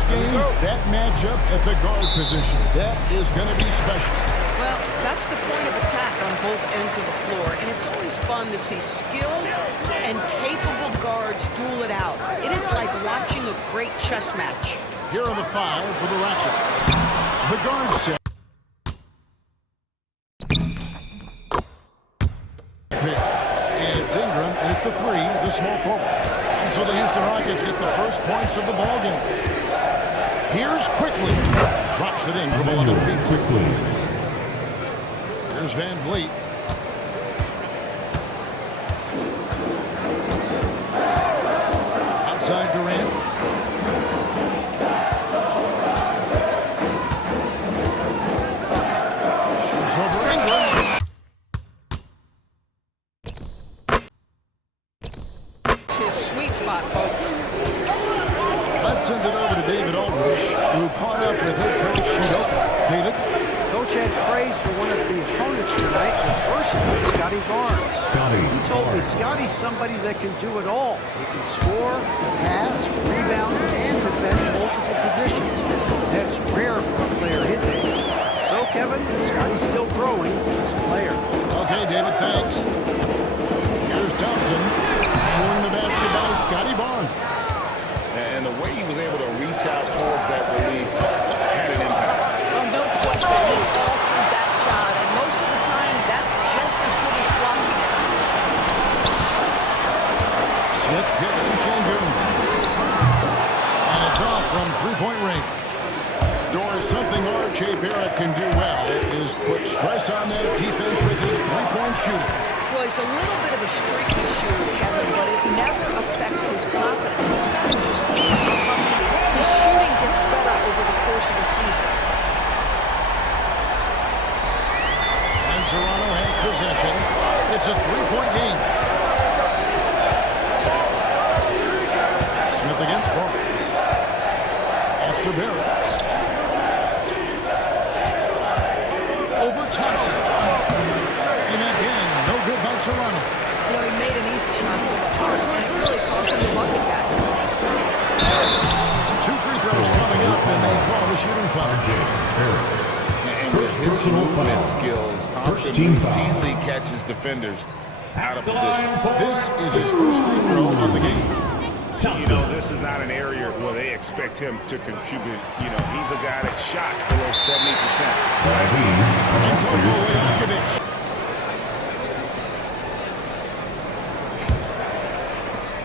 this game, that matchup at the guard position, that is going to be special. Well, that's the point of attack on both ends of the floor, and it's always fun to see skilled and capable guards duel it out. It is like watching a great chess match. Here are the 5 for the Raptors. The guard set. It's Ingram, and at the 3, the small forward. And so the Houston Rockets get the first points of the ball game. Here's Quickly. Drops it in from 11 feet. Here's Van Vliet. Outside Durant. Shoots over Ingram. His sweet spot, folks. Let's send it over to David Aldridge, who caught up with head coach Jogo. David? Coach had praise for one of the opponents tonight, adversity, Scotty Barnes. He told me Scotty's somebody that can do it all. He can score, pass, rebound, and defend multiple positions. That's rare for a player his age. So, Kevin, Scotty's still growing as a player. Okay, David, thanks. Here's Thompson. Pulling the basket by Scotty Barnes. And the way he was able to reach out towards that release had an impact. Well, no question, he altered that shot, and most of the time, that's just as good as blocking it. Smith gets to Shangun. And it's off from three-point range. Doris, something R.J. Barrett can do well is put stress on that defense with his three-point shooting. Well, he's a little bit of a streaky shooter, Kevin, but it never affects his confidence. This guy just keeps coming. His shooting gets better over the course of the season. And Toronto has possession. It's a three-point game. Smith against Barnes. Pass to Barrett. Over Thompson. And again, no good by Toronto. You know, he made an easy shot so much harder, and it really cost him the bucket, guys. 2 free throws coming up, and they call the shooting foul. And with his movement skills, Thompson routinely catches defenders out of position. This is his first free throw of the game. You know, this is not an area where they expect him to contribute. You know, he's a guy that shot below 70%.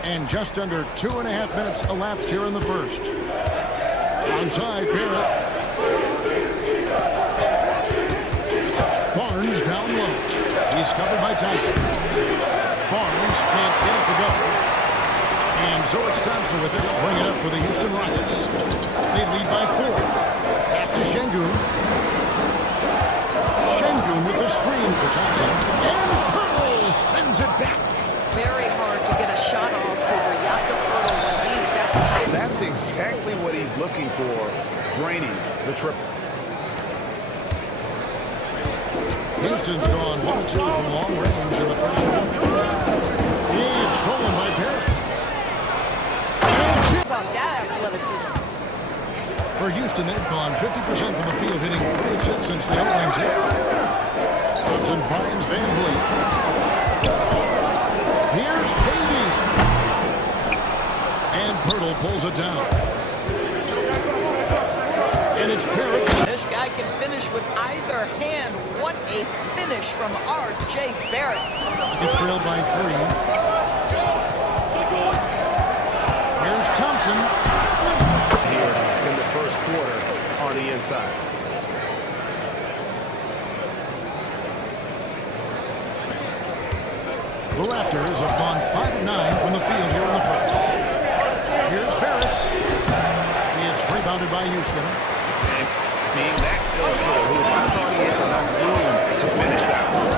And just under 2.5 minutes elapsed here in the first. Onside, Barrett. Barnes down low. He's covered by Thompson. Barnes can't get it to go. And so it's Thompson with it. Bring it up for the Houston Rockets. They lead by 4. Pass to Şengün. Şengün with the screen for Thompson. And Pirtle sends it back. Very hard to get a shot off over Jakob Pirtle when he's that tight. That's exactly what he's looking for, draining the triple. Houston's gone 1-2 from long range in the first quarter. It's stolen by Barrett. About that athleticism. For Houston, they've gone 50% from the field, hitting 3 of 6 since the opening tip. Thompson finds Van Vliet. Here's KD. And Pirtle pulls it down. And it's Barrett. This guy can finish with either hand. What a finish from R.J. Barrett. It's trailed by 3. Here's Thompson. Here in the first quarter on the inside. The Raptors have gone 5 of 9 from the field here in the first. Here's Barrett. It's rebounded by Houston. And being that close to the hoop, I thought he had enough room to finish that one.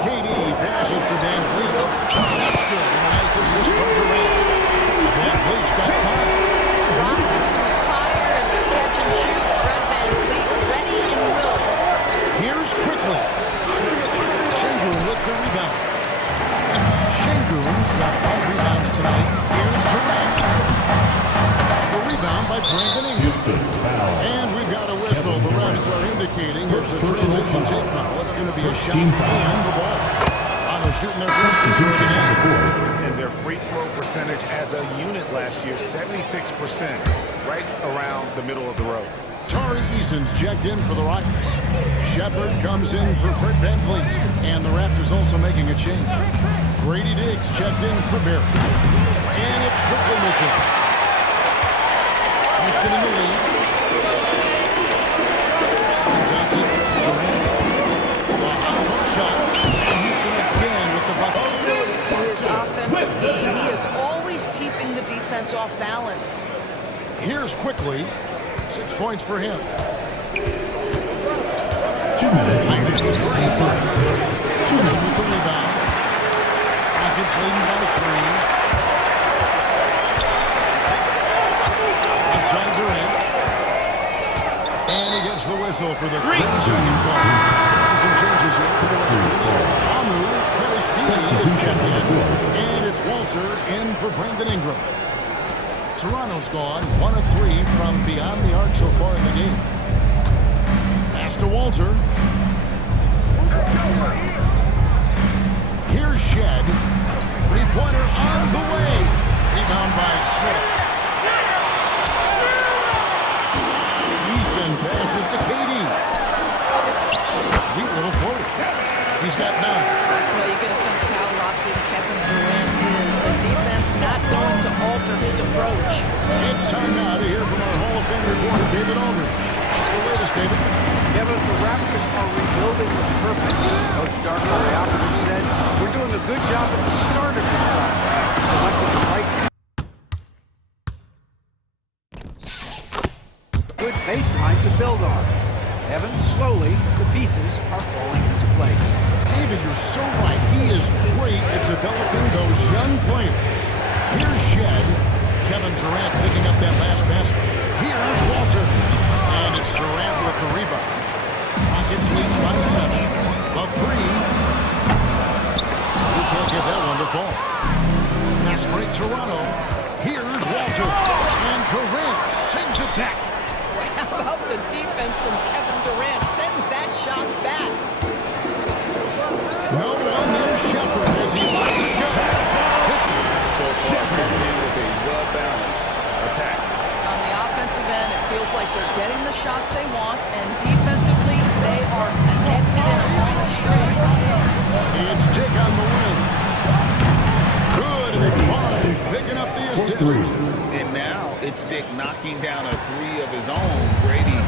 KD passes to Van Vliet. That's good. And a nice assist from Durant. Van Vliet's got 5. Rockets on fire and the catch and shoot. Fred Van Vliet ready and willing. Here's Quickly. Şengün with the rebound. Şengün's got 5 rebounds tonight. Here's Durant. There's a transition tape foul. It's going to be a shot and the ball. Toronto shooting their first free throw of the game. And their free throw percentage as a unit last year, 76%, right around the middle of the road. Tari Eason's checked in for the Rockets. Shepard comes in for Fred VanVleet. And the Raptors also making a change. Grady Diggs checked in for Barry. And it's quickly missing. Houston in the lead. Thompson to Durant. Out-of-post shot. Houston again with the bucket. To his offensive game, he is always keeping the defense off balance. Here's quickly. 6 points for him. 2 minutes. Fires the three. Thompson with the rebound. Rockets leading by 3. Outside Durant. And he gets the whistle for the 3-second call. And some changes here for the Raptors. Amu Kalishvili is checked in. And it's Walter in for Brandon Ingram. Toronto's gone 1 of 3 from beyond the arc so far in the game. Pass to Walter. Here's Shed. Three-pointer on the way. Rebound by Smith. Eason passes to Katie. Sweet little forward. He's got 9. Well, you get a sense of how locked in Kevin Durant is. The defense not going to alter his approach. It's time now to hear from our Hall of Fame reporter, David Aldridge. What's the latest, David? Kevin, the Raptors are rebuilding with purpose. Coach Darko Raopoulos said, we're doing a good job at the start of this process. Selecting the right good baseline to build on. Kevin, slowly, the pieces are falling into place. David, you're so right. He is great at developing those young players. Here's Shed. Kevin Durant picking up that last basket. Here's Walter. And it's Durant with the rebound. Rockets lead by 7. The 3. You can't get that one to fall. Fast break Toronto. Here's Walter. And Durant sends it back. How about the defense from Kevin Durant? Sends that shot back. No one near Shepard as he lets it go. So far, coming in with a well-balanced attack. On the offensive end, it feels like they're getting the shots they want, and defensively, they are connected and on a string. It's Dick on the wing. Good, and it's Barnes picking up the assist. And now it's Dick knocking down a 3 of his own. Brady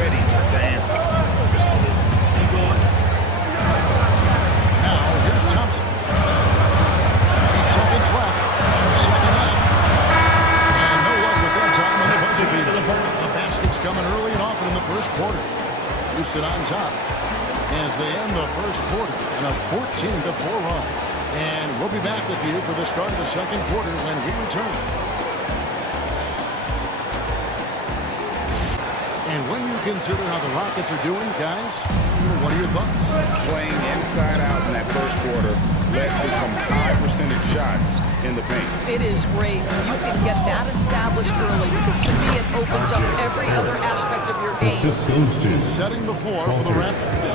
ready to answer. Now, here's Thompson. 8 seconds left. 1 second left. And no luck with that time on the buzzer beater. The basket's coming early and often in the first quarter. Houston on top as they end the first quarter in a 14-4 run. And we'll be back with you for the start of the second quarter when we return. And when you consider how the Rockets are doing, guys, what are your thoughts? Playing inside out in that first quarter led to some high percentage shots in the paint. It is great. You can get that established early because to me it opens up every other aspect of your game. Setting the floor for the Raptors.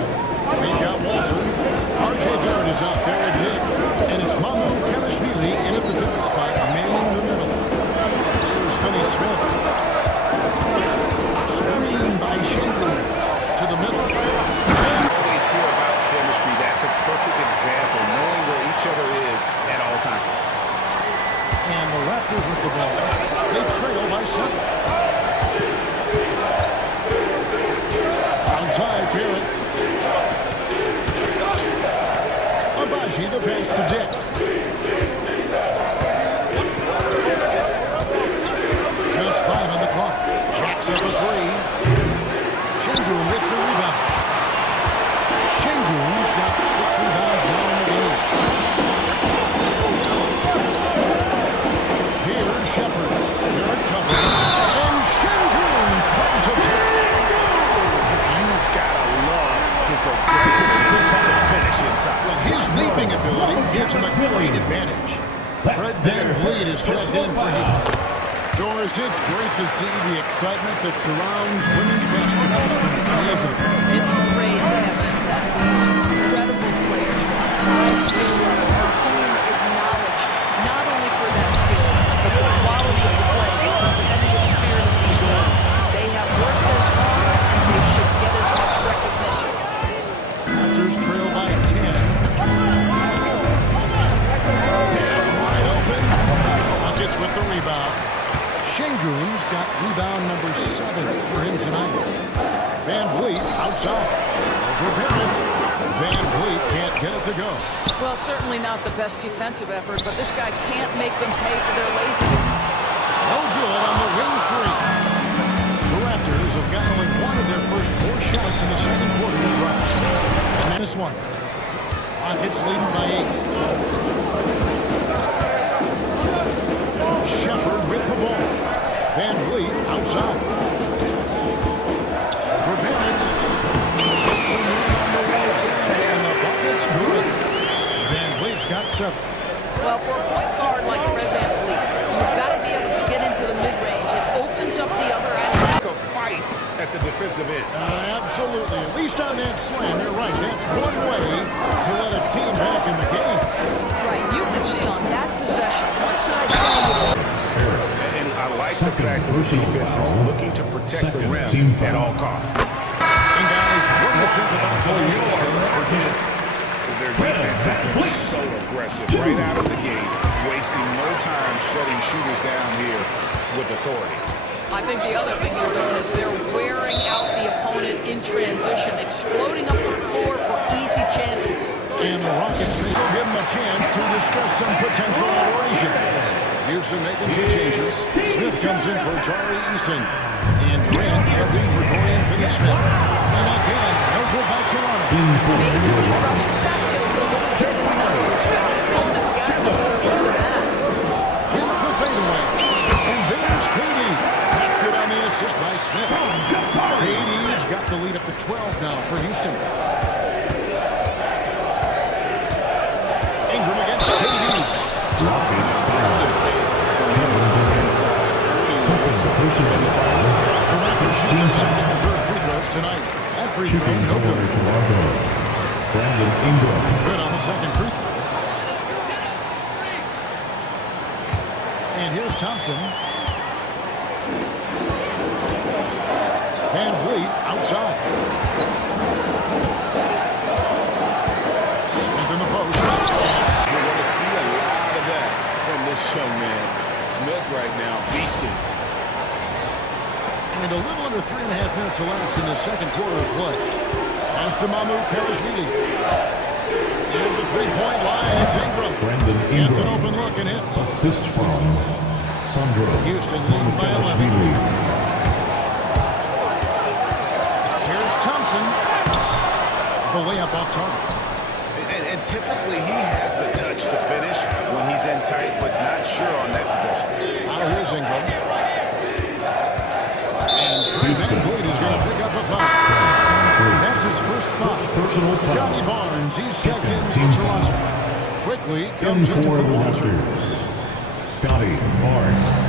We've got Walter. RJ Barrett is out there at Dick. And it's Mamu Kalishvili in at the pivot spot, manning the middle. Here's Finney Smith. Screen by Shingle to the middle. Always hear about chemistry. That's a perfect example, knowing where each other is at all times. And the Raptors with the ball. They trail by 7. Outside Barrett. Abaji, the pass to Dick. Just 5 on the clock. Jacks up a 3. Şengün with the rebound. Şengün's got 6 rebounds now in the game. Here's Shepard. Barrett covered. And Şengün throws it. You've got to love his aggressiveness to finish inside. Well, his leaping ability gives him a great advantage. Fred VanVleet is checked in for Houston. Doris, it's great to see the excitement that surrounds women's basketball, isn't it? It's great. high skill level. Her team acknowledged not only for that skill, but the quality of the play, the competitive spirit of these women. They have worked as hard, and they should get as much recognition. Raptors trail by 10. Wide open. Buckets with the rebound. Şengün's got rebound number 7 for him tonight. Van Vliet outside. Over Barrett. Van Vliet can't get it to go. Well, certainly not the best defensive effort, but this guy can't make them pay for their laziness. No good on the wing three. The Raptors have gotten only one of their first 4 shots in the second quarter to drop. And then this one. Rockets leading by 8. Shepard with the ball. Van Vliet outside. For Barrett. Gets some room on the way. And the bucket's good. Van Vliet's got 7. Well, for a point guard like Fred VanVleet, you've got to be able to get into the mid-range. It opens up the other end. A fight at the defensive end. Absolutely. At least on that slam, you're right. That's one way to let a team back in the game. Right. You can see on that possession, one side's going with it. And I like the fact that the defense is looking to protect the rim at all costs. And guys, what do you think about the usual stage for Houston? So their defense has been so aggressive right out of the gate, wasting no time shutting shooters down here with authority. I think the other thing they're doing is they're wearing out the opponent in transition, exploding up the floor for easy chances. And the Rockets may give him a chance to discuss some potential alteration. Houston making some changes. Smith comes in for Tari Eason. And Grant subbed in for Dorian Finney-Smith. And again, no good by Toronto. Maybe he rushes back just a little bit. Opponent got the better look than that. With the fadeaway. And there's Katie. That's good on the assist by Smith. Katie's got the lead up to 12 now for Houston. Ingram against Katie. The Raptors shoot their second and third free throws tonight. That free throw, no good. Good on the second free throw. And here's Thompson. Van Vliet outside. Smith in the post. We're going to see a lot of that from this young man. Smith right now beasting. And a little under 3.5 minutes elapsed in the second quarter of play. As to Mamoukelashvili. And the three-point line, it's Ingram. Gets an open look and hits. Assist from Sandro. Houston leading by 11. Here's Thompson. The layup off target. And typically he has the touch to finish when he's in tight, but not sure on that possession. Now here's Ingram. And Fred VanVleet is going to pick up a foul. That's his first foul. Personal foul. Scotty Barnes, he's checked in for Toronto. Quickly comes in for the Walter. Raptors. Scotty Barnes.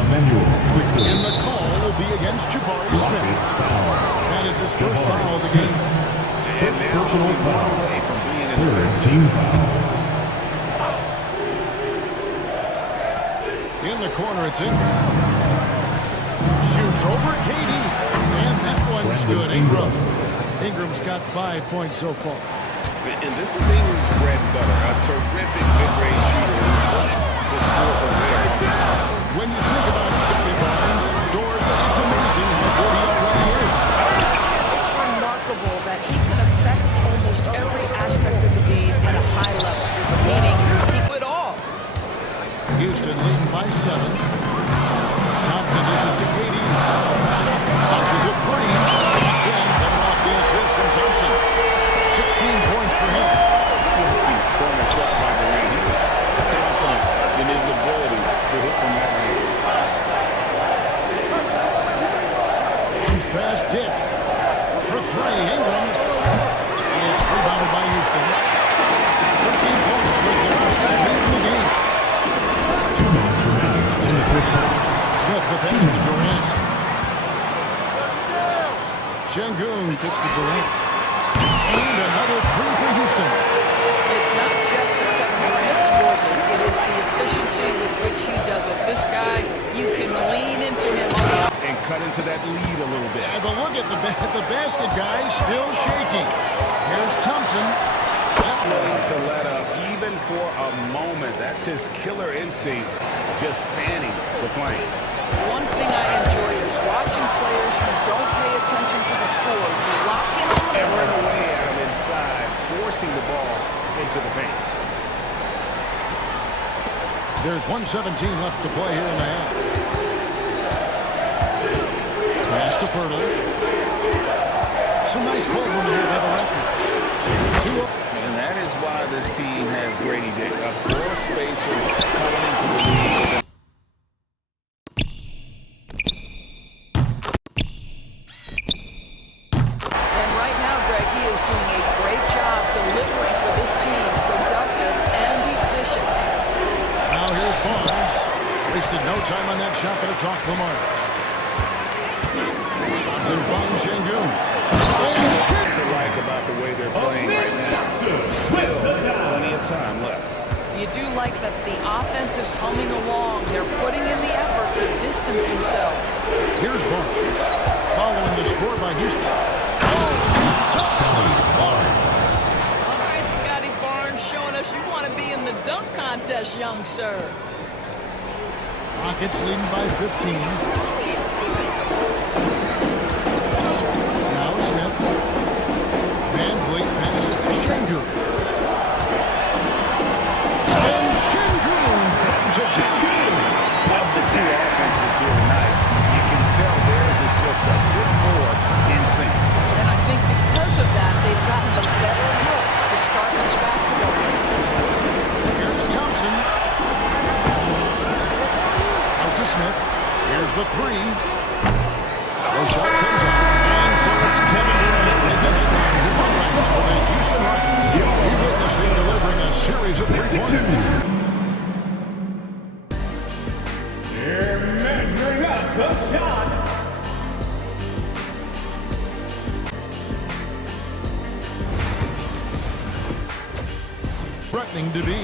Emmanuel quickly. And the call will be against Jabari Smith. Rockets foul. That is his first foul of the game. And now Personal moving foul. away from being in Third team foul. In the corner, it's Ingram. Shoots over Katie. And that one's good. Ingram. Ingram's got 5 points so far. And this is Ingram's bread and butter. A terrific mid-range shooter who works to score from there. When you think about Scotty Barnes, Doris, it's amazing how good he already is. It's remarkable that he can affect almost every aspect of the game at a high level, meaning he could all. Houston leading by 7. Thompson dishes to Katie. Launches a three. That's in. Coming off the assist from Thompson. 16 points for him. Silky corner shot by Durant. He was so confident in his ability to hit from that range. Comes past Dick. For 3, Ingram. It's rebounded by Houston. 13 points was their highest lead in the game. 2 minutes remaining in the first half. Smith the pass to Durant. Şengün kicks to Durant. And another 3 for Houston. cut into that lead a little bit. Yeah, but look at the basket guy still shaking. Here's Thompson. Willing to let up even for a moment. That's his killer instinct, just fanning the flame. One thing I enjoy is watching players who don't pay attention to the score lock in on the Hammering away at him inside, forcing the ball into the paint. There's 1:17 left to play here in the half. Pass to Pirtle. Some nice ball movement here by the Raptors. 2-0. And that is why this team has Grady Dick, a floor spacer coming into the league. And right now, Greg, he is doing a great job delivering for this team, productive and efficient. Now here's Barnes. Wasted no time on that shot, but it's off the mark. Johnson finds Şengün. To like about the way they're playing right now. Still plenty of time left. You do like that the offense is humming along. They're putting in the effort to distance themselves. Here's Barnes. Following the score by Houston. All right, Scotty Barnes showing us you want to be in the dunk contest, young sir. Rockets leading by 15. Now Smith. Van Vliet passes it to Şengün. And Şengün throws it. Of the two offenses here tonight, you can tell theirs is just a bit more in sync. And I think because of that, they've gotten the better looks to start this basketball game. Here's Thompson. Out to Smith. Here's the three. The shot comes up. And so it's Kevin Durant in the fans in the ranks for the Houston Rockets. We witnessed him delivering a series of three-pointers. Here measuring up the shot. Threatening to be.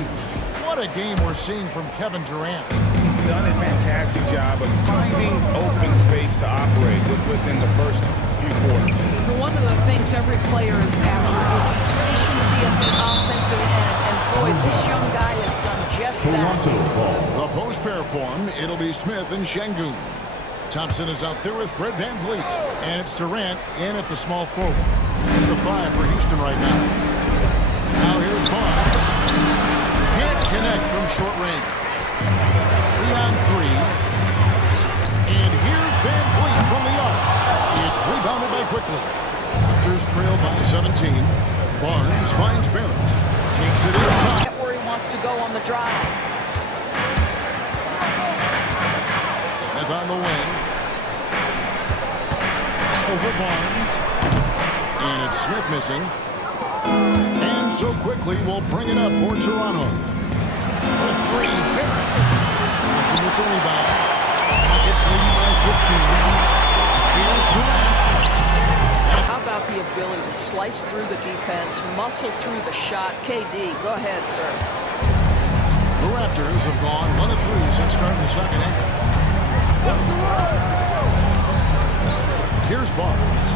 What a game we're seeing from Kevin Durant. He's done a fantastic job of finding open space to operate within the first few quarters. One of the things every player is after is efficiency at the offensive end. And boy, this young guy has done just that. Toronto ball. The post pair form, it'll be Smith and Şengün. Thompson is out there with Fred Van Vliet. And it's Durant in at the small forward. It's the 5 for Houston right now. Now here's Barnes. Can't connect from short range. 3-on-3. And here's Van Vliet from the arc. It's rebounded by Quickly. Raptors trail by 17. Barnes finds Barrett. Takes it inside. Get where he wants to go on the drive. Smith on the wing. Over Barnes. And it's Smith missing. And so Quickly will bring it up for Toronto. For 3, Barrett. Thompson with the rebound. Rockets leading by 15. Here's Durant. How about the ability to slice through the defense, muscle through the shot? KD, go ahead, sir. The Raptors have gone 1 of 3 since starting the second half. Here's Barnes.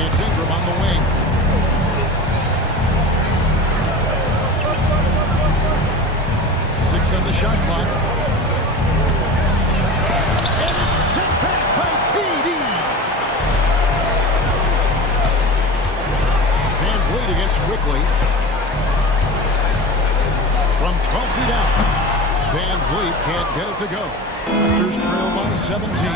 It's Ingram on the wing. On the shot clock. And it's sent back by PD. Van Vliet against Quickly. From 12 feet out. Van Vliet can't get it to go. Raptors trail by 17.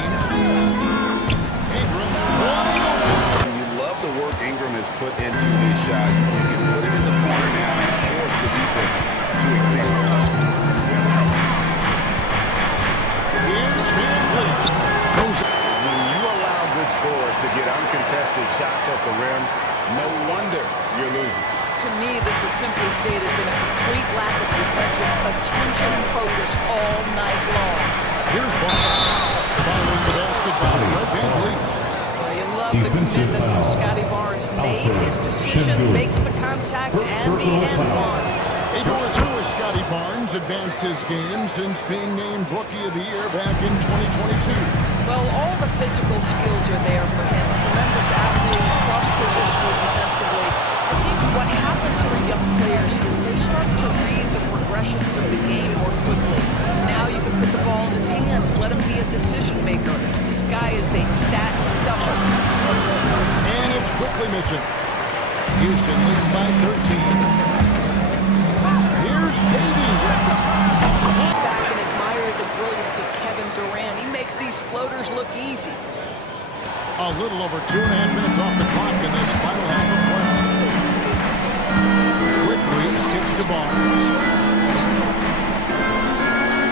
Ingram wide open. You love the work Ingram has put into his shot. You can put it in the corner now and force the defense to extend. When you allow good scorers to get uncontested shots at the rim, no wonder you're losing. To me, this has simply stated been a complete lack of defensive attention and focus all night long. Here's Barnes. Following the basket by Fred Van Vliet. Well, you love the commitment from Scotty Barnes. Made his decision, makes the contact, and the end one. A doors as Scotty Barnes advanced his game since being named Rookie of the Year back in 2022. Well, all the physical skills are there for him. Tremendous athlete, cross-positional defensively. I think what happens for young players is they start to read the progressions of the game more quickly. Now you can put the ball in his hands, let him be a decision maker. This guy is a stat stuffer. And it's quickly missing. Houston leading by 13. Here's KD. Back and admire the brilliance of Kevin Durant. He makes these floaters look easy. A little over 2.5 minutes off the clock in this final half of play. Quickly kicks to Barnes.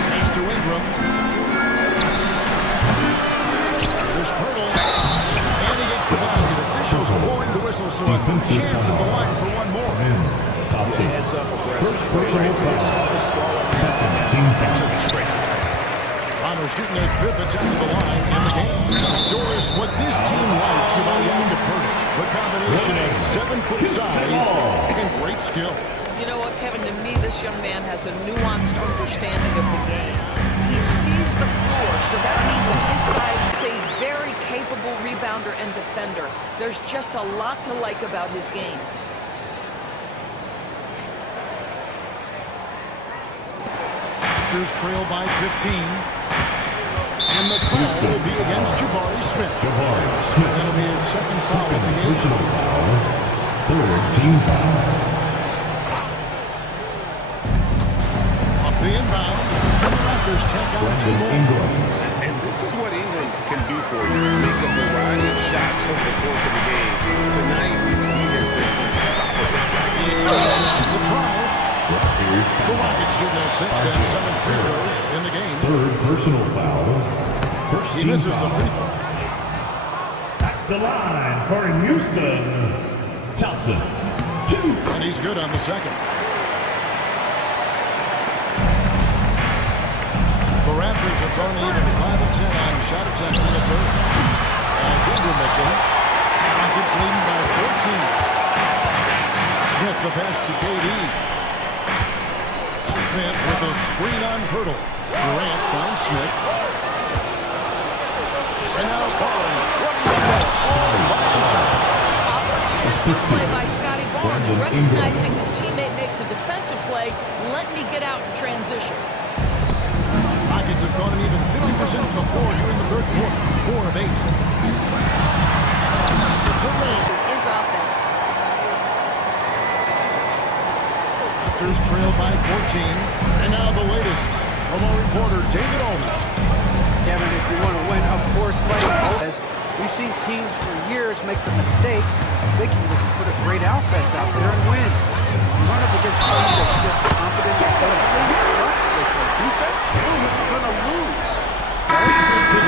Pass to Ingram. Here's Pirtle. And he gets the basket. Officials blowing the whistle, so a chance at the line for one more. Heads up aggressive. Personal foul. Second team foul. Took it straight to the basket. Raptors shooting their 5th attempt at the line in the game. Doris, what this team likes about young Pirtle, the combination of 7-foot size and great skill. You know what, Kevin, to me, this young man has a nuanced understanding of the game. He sees the floor, so that means at his size, he's a very capable rebounder and defender. There's just a lot to like about his game. Raptors trail by 15. And the call will be against Jabari Smith. That'll be his second foul of the game. Personal foul. Third team foul. Off the inbound. And the Raptors take out 2 more. And this is what Ingram can do for you. Make a variety of shots over the course of the game. Tonight, he has been unstoppable. It's Johnson off the drive. The Rockets shoot their 6th and 7th free throws in the game. Third personal foul. First He team misses foul. the free throw. At the line for Houston, Thompson. 2. And he's good on the second. The Raptors have thrown even 5 of 10 on shot attempts in the third. And it's Ingram missing. Rockets leading by 14. Smith the pass to KD. Smith with a screen on Pirtle. Durant finds Smith. And now Barnes. Opportunistic play by Scotty Barnes, recognizing his teammate makes a defensive play. Let me get out in transition. Rockets have gone an even 50% from the floor here in the third quarter. 4 of 8. Durant. His offense. Raptors trail by 14. And now the latest from our reporter, David Olman. Kevin, if you want to win, of course, play as we've seen teams for years make the mistake of thinking they can put a great offense out there and win. You run up against a team that's just confident defensively, but with their defense, you're going to lose.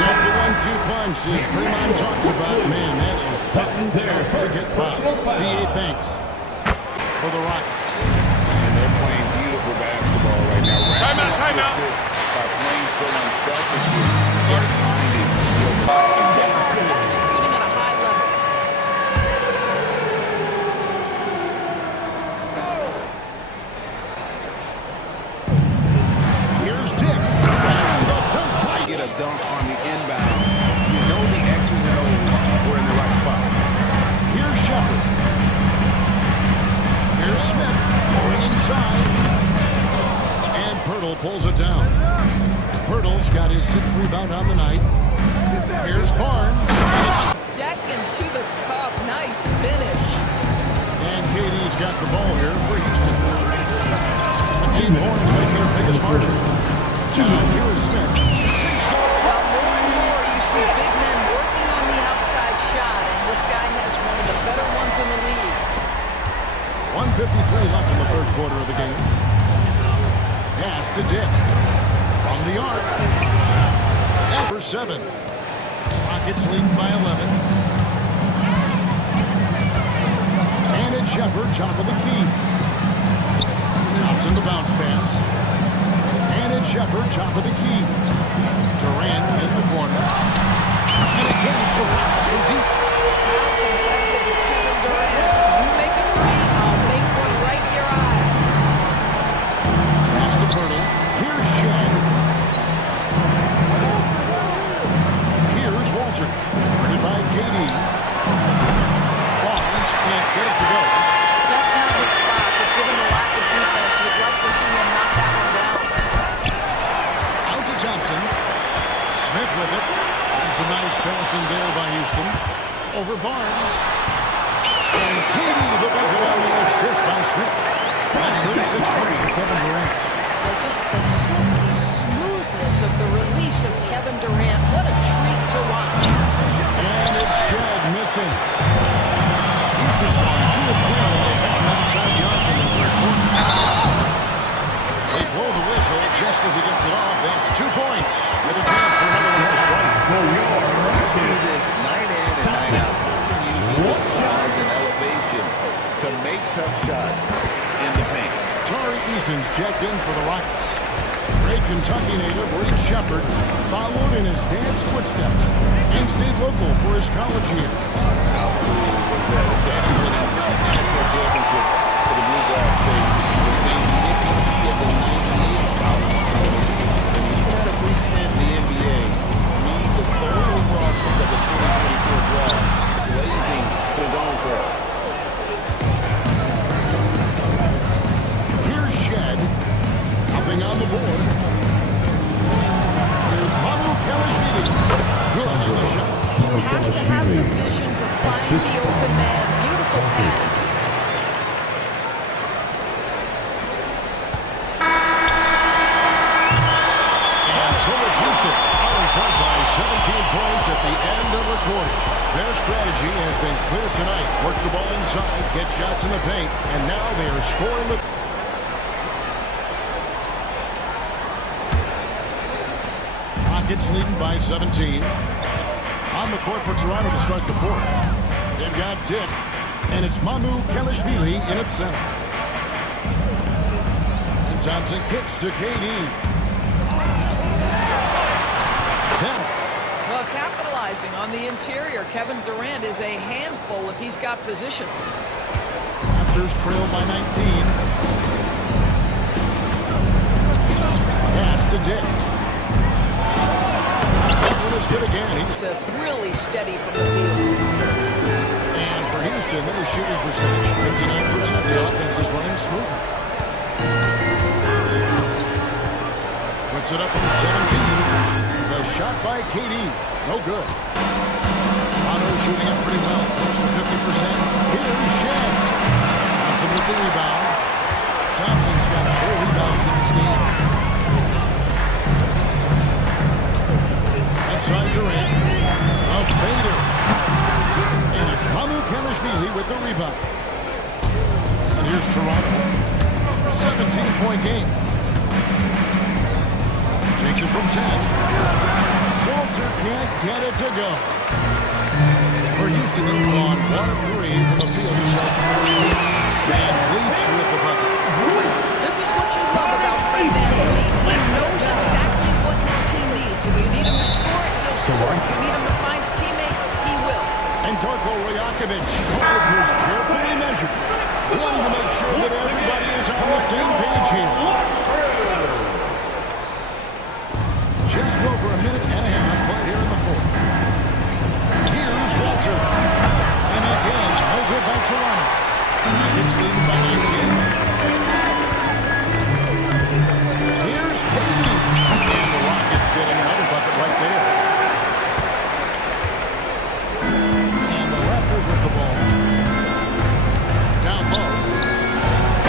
Love the 1-2 punch as Draymond talks about. Man, that is something tough to get by. The 8 thanks for the Rockets. And they're playing beautiful basketball right now. Timeout. Assist by playing so unselfishly. Just finding Executing at a high level. Here's Dick. And the dunk by get a dunk on the inbound. You know the X's and O's were in the right spot. Here's Shepard. Here's Smith going inside. And Pirtle pulls it down. Pirtle's got his 6th rebound on the night. Here's Barnes. Deck into the cup. Nice finish. And KD's got the ball here for Houston. The team horns makes their biggest margin. Here's Smith. 6 Well, more and more you see big men working on the outside shot, and this guy has one of the better ones in the league. 1:53 left in the third quarter of the game. Pass to Dick. From the arc. Number 7. Rockets leading by 11. And it's Shepard, top of the key. Thompson the bounce pass. And it's Shepard, top of the key. Durant in the corner. And again, it's the Rockets from deep. Kevin Durant, you make a 3, I'll make one right in your eye. Pass to Pirtle. Here's Shea. some nice passing there by Houston. Over Barnes. And Katie, the bucket on the assist by Smith. That's 36 points for Kevin Durant. Well, just the silky smoothness of the release of Kevin Durant. What a treat to watch. And it's Shed missing. Houston's gone 2 of 3 when they venture outside the arc in the third quarter. They blow the whistle just as he gets it off. That's 2 points with a chance for another one more strike. You see this night in and night out. Thompson uses his size and elevation to make tough shots in the paint. Tari Eason's checked in for the Rockets. Great Kentucky native Reed Shepard followed in his dad's footsteps and stayed local for his college year. How cool was that? His dad went out to national championships for the Bluegrass State. Was named the MVP of the '98 college tournament. And he even had a brief stint in the NBA. Reed, the 3rd overall pick of the 2024 draft, blazing his own trail. Here's Shed. Nothing on the board. Here's Manu Kelishvili. Good on the shot. You have to have the vision to find the open man. Beautiful pass. And so it's Houston out in front by 17 points at the end of the quarter. Their strategy has been clear tonight. Work the ball inside, get shots in the paint, and now they are scoring with... Rockets leading by 17. On the court for Toronto to start the fourth. They've got Dick, and it's Manu Kelishvili in at center. And Thompson kicks to KD. Phelps. Well, capitalizing on the interior, Kevin Durant is a handful if he's got position. Raptors trail by 19. Pass to Dick. Is good again. He's really steady from the field. And for Houston, their shooting percentage, 59%. The offense is running smoothly. Puts it up from 17. The shot by KD. No good. Toronto shooting it pretty well, close to 50%. Here's Shed. Thompson with the rebound. Thompson's got 4 rebounds in this game. Outside Durant, a fader, and it's Manu Kelishvili with the rebound. And here's Toronto, 17-point game. Takes it from 10. Walter can't get it to go. For Houston, they've gone 1 of 3 from the field to start the first quarter. Van Vliet with the bucket. This is what you love about Fred VanVleet. He knows exactly what his team needs. If you need him to score it, he'll score it. If you need him to find a teammate, he will. And Darko Rajakovic, coverage was carefully measured. Wanting to make sure that everybody is on the same page here. Just over a minute and a half played here in the fourth. Here's Walter. And again, no good by Toronto. Rockets leading by 19. Here's KD. And the Rockets getting another bucket right there. And the Raptors with the ball. Down low.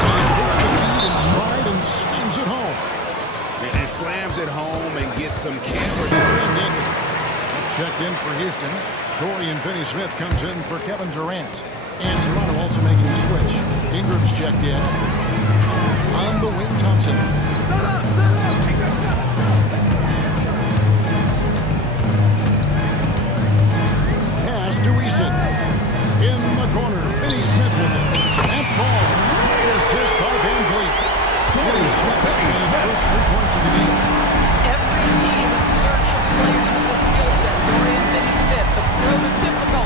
And takes the lead in stride and slams it home. And slams it home and gets some camera. Smith checked in for Houston. Dorian Finney-Smith comes in for Kevin Durant. And Toronto also making the switch. Ingram's checked in. On the wing, Thompson. Pass to Eason. In the corner, Finney-Smith with it. And ball. Great assist by Van Vliet. Finney-Smith getting his first 3 points of the game. Every team in search of players with a skill set. Dorian Finney-Smith, the prototypical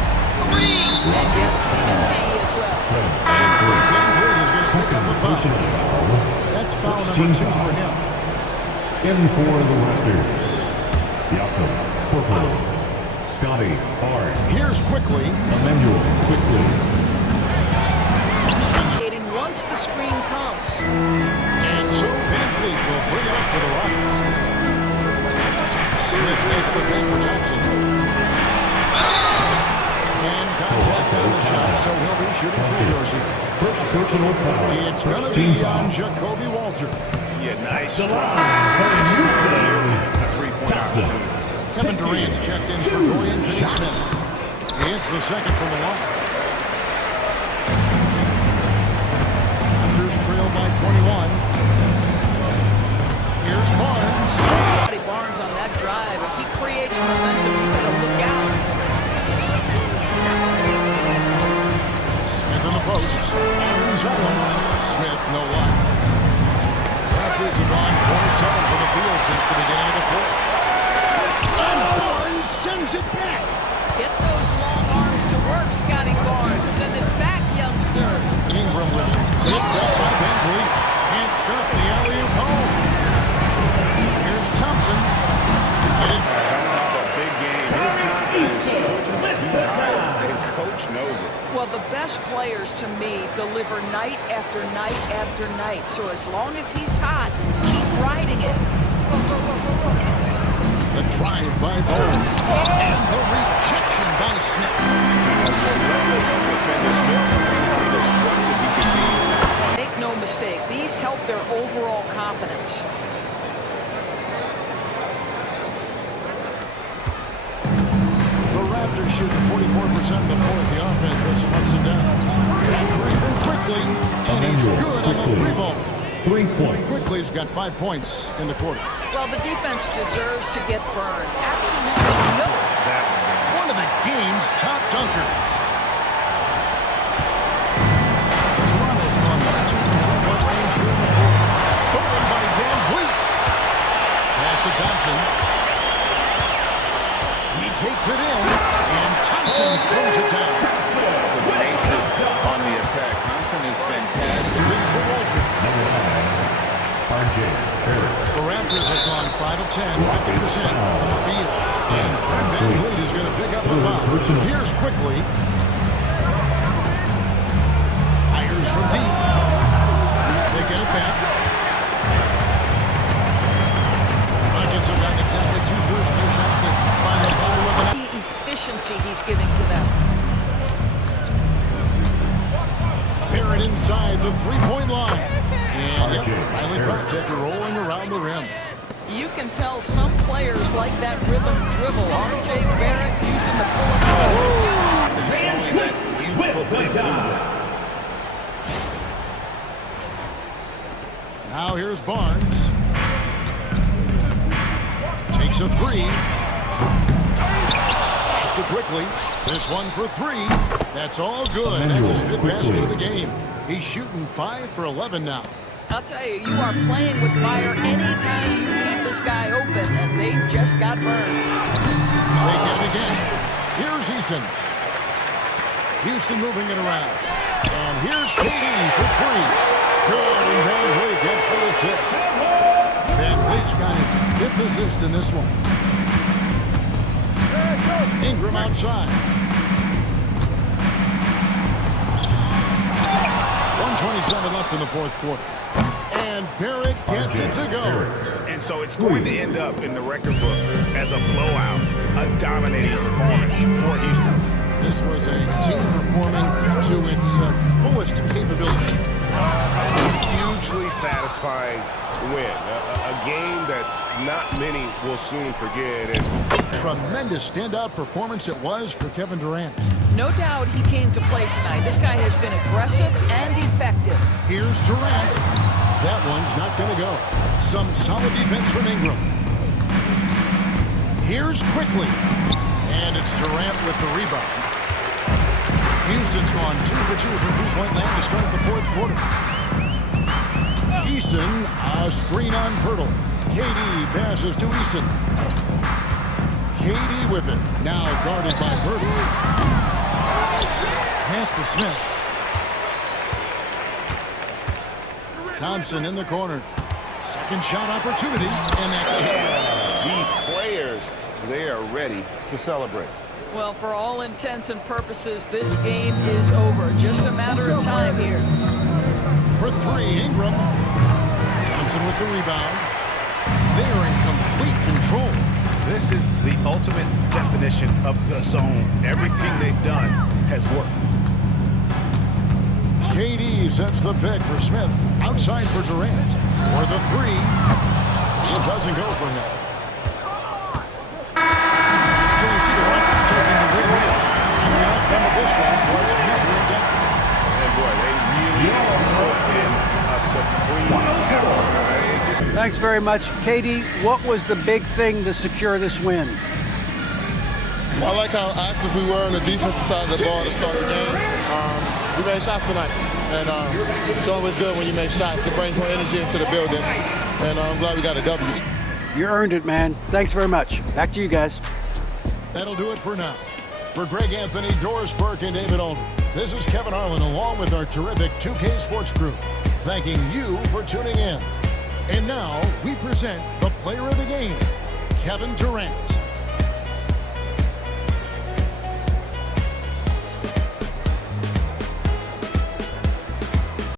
3. And yes, he can be as well. Van Vliet is going to pick up a foul. That's foul number 2 for him. In for the Raptors, Jakob Portland, Scotty Hart. Here's quickly. Emmanuel quickly. Indicating once the screen comes. And so Van Vliet will bring it up for the Rockets. Smith makes the pick for Thompson. so he'll be shooting free throws here. First personal foul. It's going to Team be on foul. Jacoby Walter. Yeah, nice The strong. A three-point opportunity. Kevin Durant's checked in for Dorian Finney-Smith. He hits the second from the line. Raptors trail by 21. Here's Barnes. Barnes on that drive. If he creates momentum, you better look out. Smith in the post. Smith, no luck. Raptors have gone 4-7 from the field since the beginning of the fourth. And Barnes sends it back. Get those long arms to work, Scotty Barnes. Send it back, young sir. Ingram with it. Picked up by Van Vliet. Can't stop the alley-oop home. Here's Thompson. Coming off a big game. His confidence is high, and coach knows it. Well, the best players to me deliver night after night after night. So as long as he's hot, keep riding it. The drive by Barnes. And the rejection by Smith. Make no mistake, these help their overall confidence. The Raptors shooting 44% in the fourth. The offense with some ups and downs. And three from Quickly. And he's good on the three ball. 3 points. Quickly's got 5 points in the quarter. Well, the defense deserves to get burned. Absolutely no. One of the game's top dunkers. Toronto's gone by 2 from three-point range here in the fourth. Stolen by Van Vliet. Pass to Thompson. He takes it in, and Thompson throws it down. Tenacious on the attack. Thompson is fantastic. Big for Walter. RJ Barrett. The Raptors have gone 5 of 10, 50% from the field. And Fred Van Vliet is going to pick up the foul. Here's Quickly. Fires from deep. They get it back. Rockets have gotten exactly 2/3 of their shots to find the bottom of the net. The efficiency he's giving to them. Barrett inside the three-point line. And finally drops after rolling around the rim. You can tell some players like that rhythm dribble. R.J. Barrett using the pull-up. And showing that youthful exuberance. Now here's Barnes. Takes a three. Pass to Quickly. This one for three. That's all good. And that's his 5th basket of the game. He's shooting 5 for 11 now. I'll tell you, you are playing with fire anytime you leave this guy open, and they just got burned. They get it again. Here's Eason. Houston moving it around. And here's KD for three. Good, and Van Vliet gets the assist. Van Vliet's got his 5th assist in this one. Ingram outside. 1:27 left in the fourth quarter. And Barrett gets it to go. And so it's going to end up in the record books as a blowout, a dominating performance for Houston. This was a team performing to its fullest capability. Hugely satisfying win. A game that not many will soon forget. And Tremendous standout performance it was for Kevin Durant. No doubt he came to play tonight. This guy has been aggressive and effective. Here's Durant. That one's not going to go. Some solid defense from Ingram. Here's Quickly. And it's Durant with the rebound. Houston's gone 2 for 2 from three-point land to start the fourth quarter. Eason, a screen on Pirtle. KD passes to Eason. KD with it. Now guarded by Pirtle. Pass to Smith. Thompson in the corner. Second shot opportunity. And that these players, they are ready to celebrate. Well, for all intents and purposes, this game is over. Just a matter of time here. for three, Ingram. Thompson with the rebound. They are in complete control. This is the ultimate definition of the zone. Everything they've done has worked. KD sets the pick for Smith. Outside for Durant. For the three. It doesn't go for him. So you see the Raptors taking the win here. And the outcome of this one was never in doubt. And boy, they really put in a supreme effort. Thanks very much. Katie, what was the big thing to secure this win? I like how active we were on the defensive side of the ball to start the game. We made shots tonight, and it's always good when you make shots. It brings more energy into the building, and I'm glad we got a W. You earned it, man. Thanks very much. Back to you guys. That'll do it for now. For Greg Anthony, Doris Burke, and David Aldridge, this is Kevin Harlan along with our terrific 2K Sports crew, thanking you for tuning in. And now we present the player of the game, Kevin Durant.